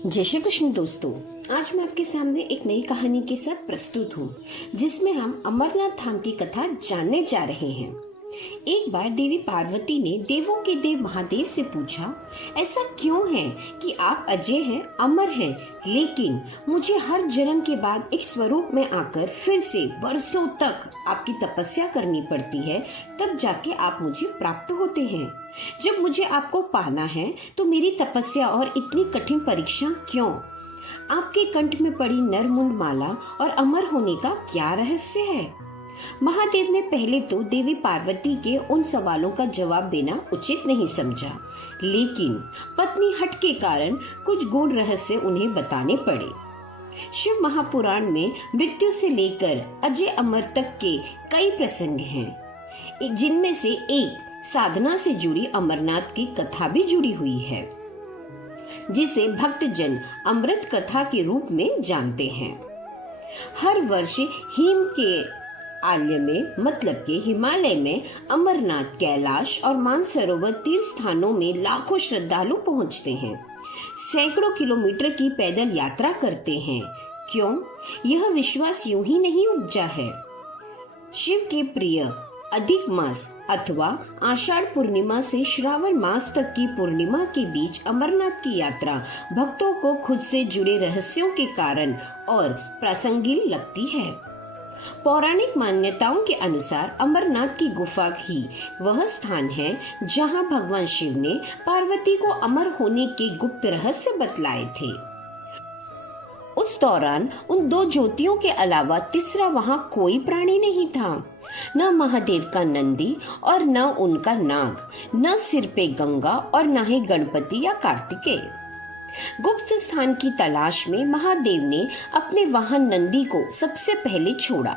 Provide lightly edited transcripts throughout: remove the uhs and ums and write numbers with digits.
जय श्री कृष्ण दोस्तों, आज मैं आपके सामने एक नई कहानी के साथ प्रस्तुत हूँ, जिसमें हम अमरनाथ धाम की कथा जानने जा रहे हैं। एक बार देवी पार्वती ने देवों के देव महादेव से पूछा, ऐसा क्यों है कि आप अजय हैं, अमर हैं, लेकिन मुझे हर जन्म के बाद एक स्वरूप में आकर फिर से वर्षों तक आपकी तपस्या करनी पड़ती है, तब जाके आप मुझे प्राप्त होते हैं। जब मुझे आपको पाना है तो मेरी तपस्या और इतनी कठिन परीक्षा क्यों? आपके कंठ में पड़ी नरमुंड माला और अमर होने का क्या रहस्य है? महादेव ने पहले तो देवी पार्वती के उन सवालों का जवाब देना उचित नहीं समझा, लेकिन पत्नी हट के कारण कुछ गूढ़ रहस्य उन्हें बताने पड़े। शिव महापुराण में मृत्यु से लेकर अजय अमर तक के कई प्रसंग हैं, जिनमें से एक साधना से जुड़ी अमरनाथ की कथा भी जुड़ी हुई है, जिसे भक्तजन अमृत कथा के रूप में जानते हैं। हर वर्ष हिम के आल्य में, मतलब के हिमालय में अमरनाथ, कैलाश और मानसरोवर तीर्थ स्थानों में लाखों श्रद्धालु पहुंचते हैं, सैकड़ों किलोमीटर की पैदल यात्रा करते हैं। क्यों? यह विश्वास यूं ही नहीं उपजा है। शिव के प्रिय अधिक मास अथवा आषाढ़ पूर्णिमा से श्रावण मास तक की पूर्णिमा के बीच अमरनाथ की यात्रा भक्तों को खुद से जुड़े रहस्यों के कारण और प्रासंगिक लगती है। पौराणिक मान्यताओं के अनुसार अमरनाथ की गुफा ही वह स्थान है जहां भगवान शिव ने पार्वती को अमर होने के गुप्त रहस्य बतलाए थे। उस दौरान उन दो ज्योतियों के अलावा तीसरा वहां कोई प्राणी नहीं था, न महादेव का नंदी और न उनका नाग, न सिर पे गंगा और न ही गणपति या कार्तिकेय। गुप्त स्थान की तलाश में महादेव ने अपने वाहन नंदी को सबसे पहले छोड़ा।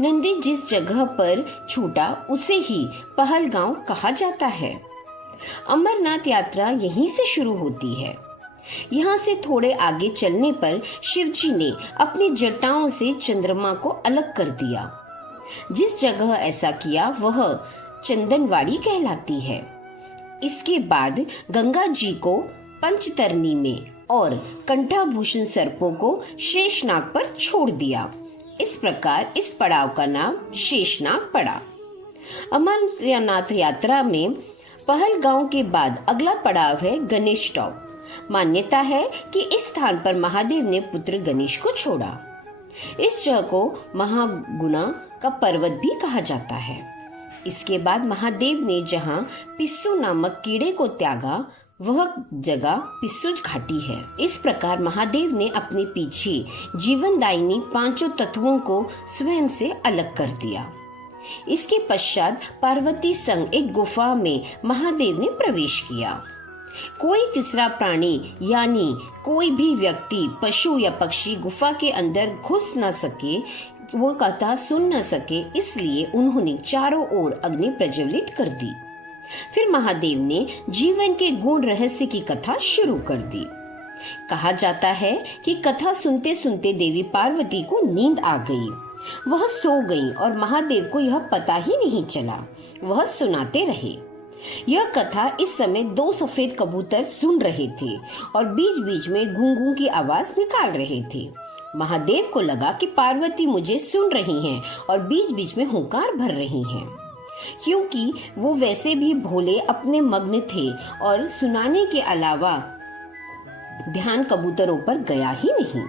नंदी जिस जगह पर छूटा उसे ही पहलगांव कहा जाता है। अमरनाथ यात्रा यहीं से शुरू होती है। यहाँ से थोड़े आगे चलने पर शिवजी ने अपनी जटाओं से चंद्रमा को अलग कर दिया। जिस जगह ऐसा किया वह चंदनवाड़ी कहलाती है। इसके बाद गंगा जी को पंचतरणी में और कंठाभूषण सर्पों को शेषनाग पर छोड़ दिया। इस प्रकार इस पड़ाव का नाम शेषनाग पड़ा। अमरनाथ यात्रा में पहलगांव के बाद अगला पड़ाव है गणेश टॉप। मान्यता है कि इस स्थान पर महादेव ने पुत्र गणेश को छोड़ा। इस जगह को महागुना का पर्वत भी कहा जाता है। इसके बाद महादेव ने जहां पिस्सू नामक कीड़े को त्यागा, वह जगह पिस्सू घाटी है। इस प्रकार महादेव ने अपने पीछे जीवनदायिनी पांचों तत्वों को स्वयं से अलग कर दिया। इसके पश्चात पार्वती संग एक गुफा में महादेव ने प्रवेश किया। कोई तीसरा प्राणी यानी कोई भी व्यक्ति, पशु या पक्षी गुफा के अंदर घुस न सके, वो कथा सुन न सके, इसलिए उन्होंने चारों ओर अग्नि प्रज्वलित कर दी। फिर महादेव ने जीवन के गूढ़ रहस्य की कथा शुरू कर दी। कहा जाता है कि कथा सुनते सुनते देवी पार्वती को नींद आ गई। वह सो गई और महादेव को यह पता ही नहीं चला। वह सुनाते रहे। यह कथा इस समय दो सफेद कबूतर सुन रहे थे और बीच बीच में घूं-घूं की आवाज निकाल रहे थे। महादेव को लगा कि पार्वती मुझे सुन रही हैं और बीच बीच में हुंकार भर रही हैं, क्योंकि वो वैसे भी भोले अपने मग्न थे और सुनाने के अलावा ध्यान कबूतरों पर गया ही नहीं।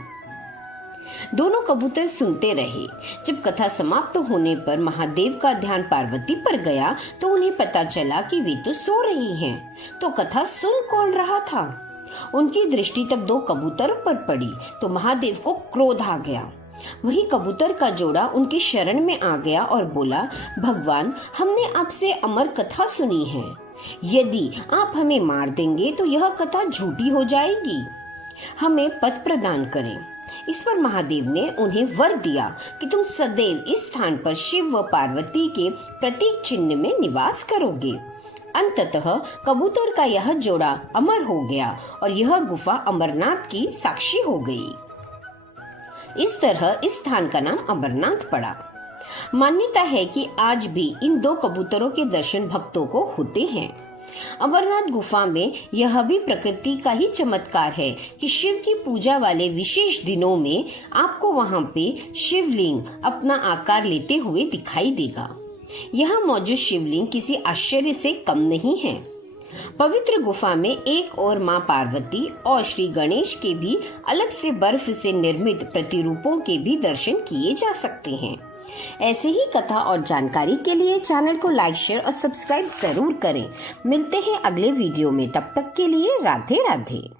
दोनों कबूतर सुनते रहे। जब कथा समाप्त होने पर महादेव का ध्यान पार्वती पर गया तो उन्हें पता चला कि वे तो सो रही हैं, तो कथा सुन कौन रहा था? उनकी दृष्टि तब दो कबूतरों पर पड़ी तो महादेव को क्रोध आ गया। वही कबूतर का जोड़ा उनकी शरण में आ गया और बोला, भगवान, हमने आपसे अमर कथा सुनी है। यदि आप हमें मार देंगे तो यह कथा झूठी हो जाएगी। हमें पद प्रदान करें। इस पर महादेव ने उन्हें वर दिया कि तुम सदैव इस स्थान पर शिव व पार्वती के प्रतीक चिन्ह में निवास करोगे। अंततः कबूतर का यह जोड़ा अमर हो गया और यह गुफा अमरनाथ की साक्षी हो गई। इस तरह इस स्थान का नाम अमरनाथ पड़ा। मान्यता है कि आज भी इन दो कबूतरों के दर्शन भक्तों को होते हैं। अमरनाथ गुफा में यह भी प्रकृति का ही चमत्कार है कि शिव की पूजा वाले विशेष दिनों में आपको वहां पे शिवलिंग अपना आकार लेते हुए दिखाई देगा। यहाँ मौजूद शिवलिंग किसी आश्चर्य से कम नहीं है। पवित्र गुफा में एक और माँ पार्वती और श्री गणेश के भी अलग से बर्फ से निर्मित प्रतिरूपों के भी दर्शन किए जा सकते हैं। ऐसे ही कथा और जानकारी के लिए चैनल को लाइक, शेयर और सब्सक्राइब जरूर करें। मिलते हैं अगले वीडियो में, तब तक के लिए राधे राधे।